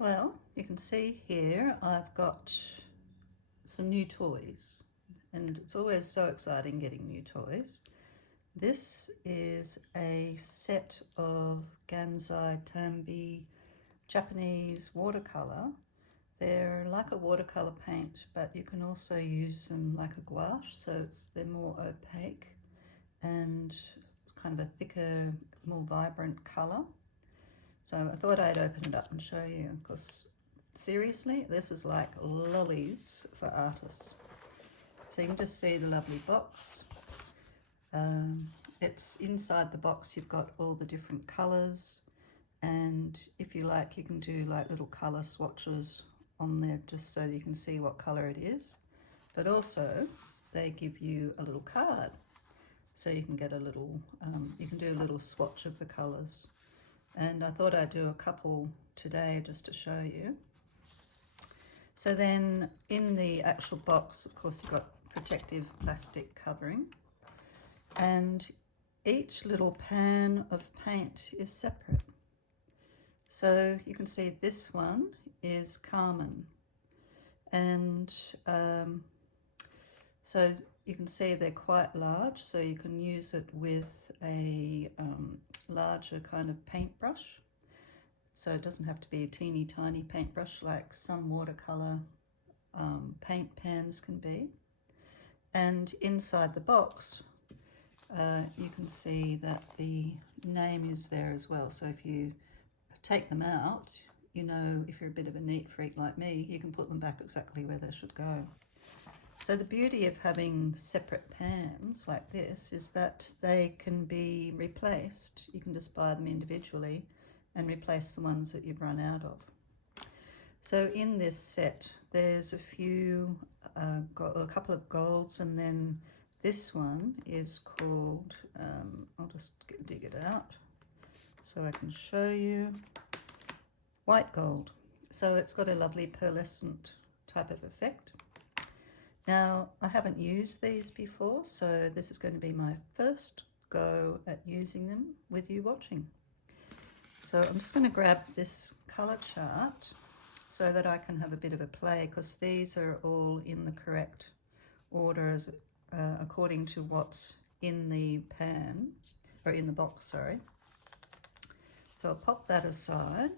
Well, you can see here I've got some new toys, and it's always so exciting getting new toys. This is a set of Gansai Tambi Japanese watercolour. They're like a watercolour paint, but you can also use them like a gouache, so they're more opaque and kind of a thicker, more vibrant colour. So I thought I'd open it up and show you, because seriously, this is like lollies for artists. So you can just see the lovely box. It's inside the box, you've got all the different colours, and if you like, you can do like little colour swatches on there just so you can see what colour it is. But also they give you a little card, so you can get a little, you can do a little swatch of the colours. And I thought I'd do a couple today just to show you. So then in the actual box, of course, you've got protective plastic covering, and each little pan of paint is separate. So you can see this one is Carmen, and so you can see they're quite large, so you can use it with a larger kind of paintbrush. So it doesn't have to be a teeny tiny paintbrush like some watercolour paint pans can be. And inside the box, you can see that the name is there as well. So if you take them out, you know, if you're a bit of a neat freak like me, you can put them back exactly where they should go. So the beauty of having separate pans like this is that they can be replaced. You can just buy them individually and replace the ones that you've run out of. So in this set, there's a few, a couple of golds, and then this one is called, I'll just dig it out so I can show you, white gold. So it's got a lovely pearlescent type of effect. Now, I haven't used these before, so this is going to be my first go at using them with you watching. So I'm just going to grab this colour chart so that I can have a bit of a play, because these are all in the correct order as, according to what's in the pan, or in the box, sorry. So I'll pop that aside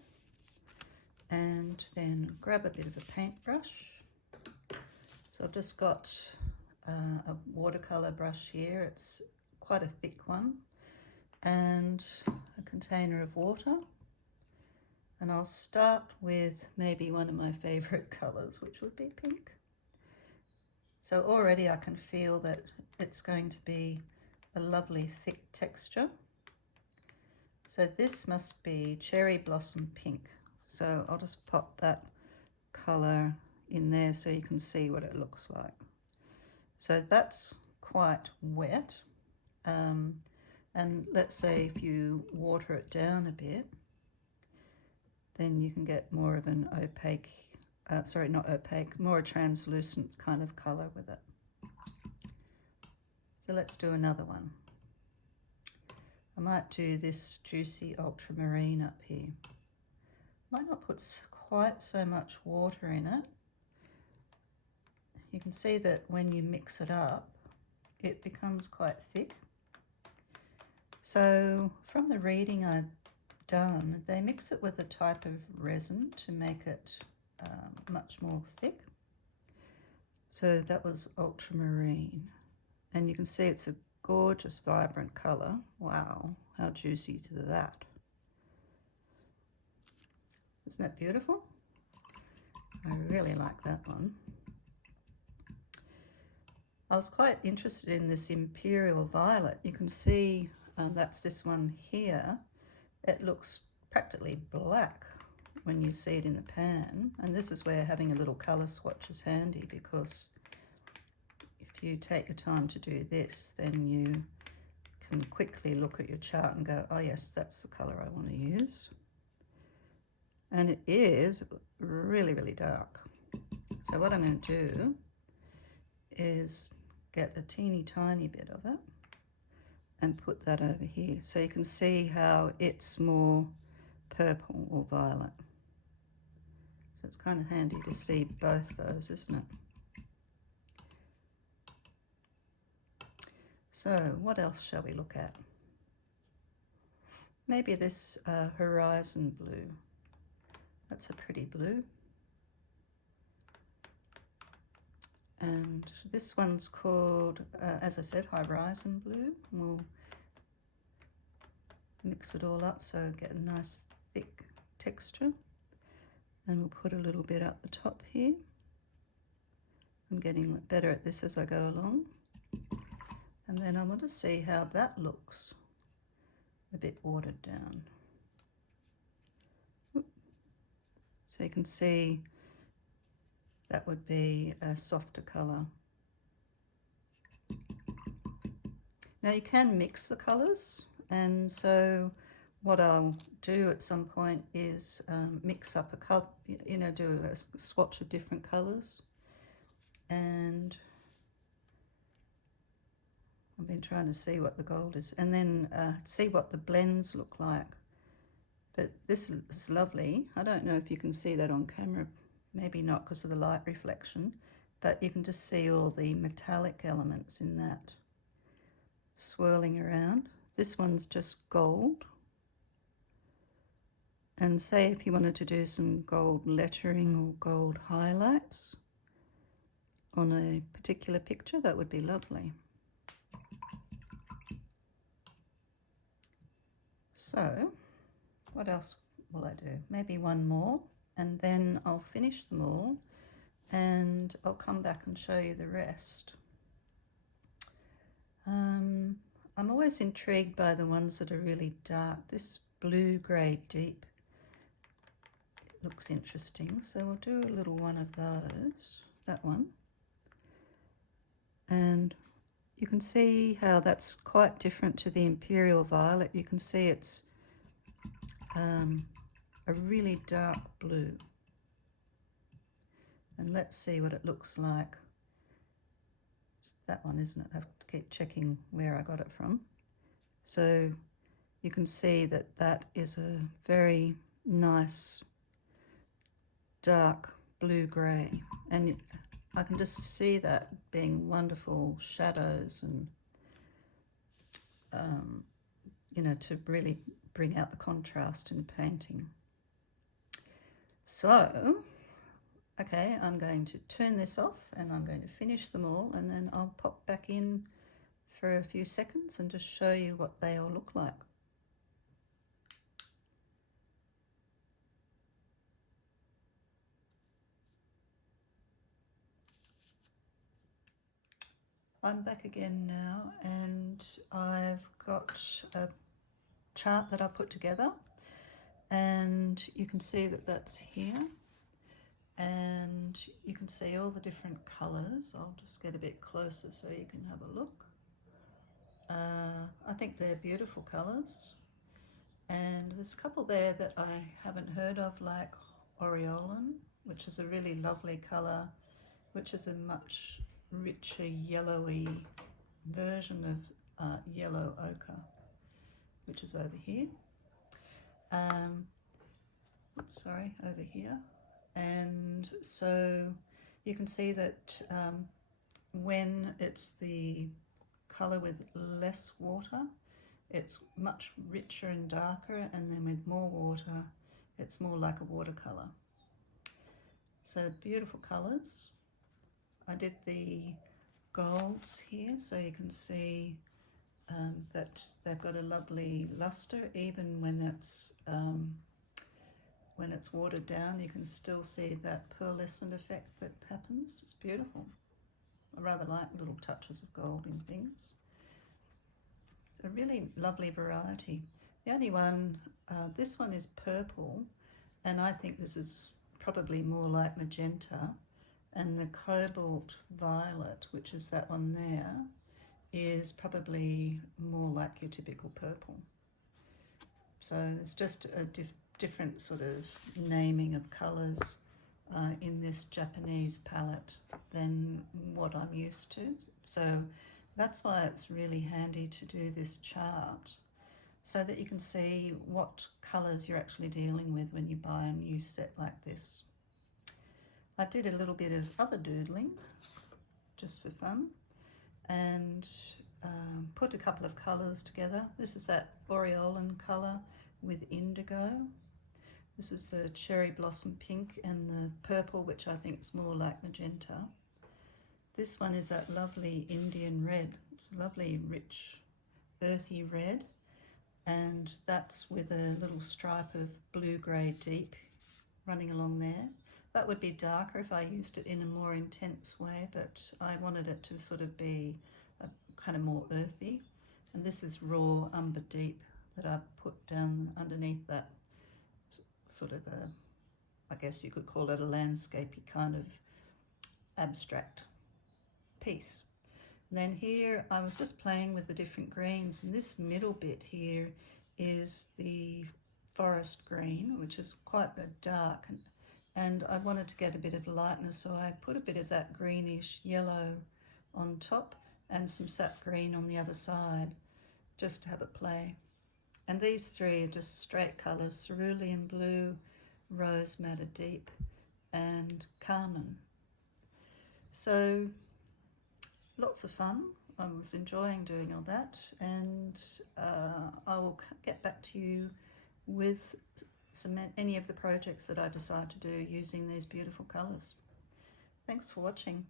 and then grab a bit of a paintbrush. So I've just got a watercolour brush here. It's quite a thick one, and a container of water. And I'll start with maybe one of my favourite colours, which would be pink. So already I can feel that it's going to be a lovely thick texture. So this must be Cherry Blossom Pink. So I'll just pop that colour in there so you can see what it looks like. So that's quite wet, and let's say if you water it down a bit, then you can get more of an opaque, sorry, not opaque, more a translucent kind of colour with it. So let's do another one. I might do this juicy ultramarine up here. Might not put quite so much water in it. You can see that when you mix it up, it becomes quite thick. So from the reading I've done, they mix it with a type of resin to make it much more thick. So that was ultramarine. And you can see it's a gorgeous, vibrant colour. Wow, how juicy to that. Isn't that beautiful? I really like that one. I was quite interested in this Imperial Violet. You can see that's this one here. It looks practically black when you see it in the pan. And this is where having a little colour swatch is handy, because if you take the time to do this, then you can quickly look at your chart and go, oh yes, that's the colour I want to use. And it is really, really dark. So what I'm going to do is get a teeny tiny bit of it and put that over here, so you can see how it's more purple or violet. So it's kind of handy to see both those, isn't it? So what else shall we look at? Maybe this horizon blue. That's a pretty blue. And this one's called, as I said, horizon blue. We'll mix it all up so get a nice thick texture. And we'll put a little bit up the top here. I'm getting better at this as I go along. And then I want to see how that looks, a bit watered down. So you can see that would be a softer colour. Now you can mix the colours, and so what I'll do at some point is mix up a colour, you know, do a swatch of different colours. And I've been trying to see what the gold is, and then see what the blends look like. But this is lovely. I don't know if you can see that on camera, maybe not because of the light reflection, but you can just see all the metallic elements in that swirling around. This one's just gold. And say if you wanted to do some gold lettering or gold highlights on a particular picture, that would be lovely. So what else will I do? Maybe one more, and then I'll finish them all and I'll come back and show you the rest. I'm always intrigued by the ones that are really dark. This blue-grey deep looks interesting, so we'll do a little one of those, that one. And you can see how that's quite different to the Imperial Violet. You can see it's a really dark blue. And let's see what it looks like. It's that one, isn't it? I have to keep checking where I got it from. So you can see that that is a very nice dark blue-grey, and I can just see that being wonderful shadows and you know, to really bring out the contrast in painting. So okay, I'm going to turn this off and I'm going to finish them all, and then I'll pop back in for a few seconds and just show you what they all look like. I'm back again now, and I've got a chart that I put together, and you can see that that's here, and you can see all the different colours. I'll just get a bit closer so you can have a look. I think they're beautiful colours, and there's a couple there that I haven't heard of, like Aureolin, which is a really lovely colour, which is a much richer yellowy version of yellow ochre, which is over here. Sorry, over here. And so you can see that when it's the colour with less water, it's much richer and darker, and then with more water, it's more like a watercolour. So beautiful colours. I did the golds here, so you can see that they've got a lovely luster, even when it's watered down. You can still see that pearlescent effect that happens. It's beautiful. I rather like little touches of gold in things. It's a really lovely variety. The only one, this one is purple, and I think this is probably more like magenta, and the cobalt violet, which is that one there, is probably more like your typical purple. So there's just a different sort of naming of colours in this Japanese palette than what I'm used to. So that's why it's really handy to do this chart, so that you can see what colours you're actually dealing with when you buy a new set like this. I did a little bit of other doodling just for fun, and put a couple of colours together. This is that aureolin colour with indigo. This is the cherry blossom pink, and the purple, which I think is more like magenta. This one is that lovely Indian red. It's a lovely rich earthy red, and that's with a little stripe of blue-grey deep running along there. That would be darker if I used it in a more intense way, but I wanted it to sort of be a kind of more earthy. And this is raw umber deep that I put down underneath that sort of a, I guess you could call it a landscapey kind of abstract piece. And then here I was just playing with the different greens, and this middle bit here is the forest green, which is quite a dark, and I wanted to get a bit of lightness, so I put a bit of that greenish yellow on top and some sap green on the other side, just to have it play. And these three are just straight colours: cerulean blue, rose madder deep, and carmine. So lots of fun. I was enjoying doing all that, and I will get back to you with any of the projects that I decide to do using these beautiful colours. Thanks for watching.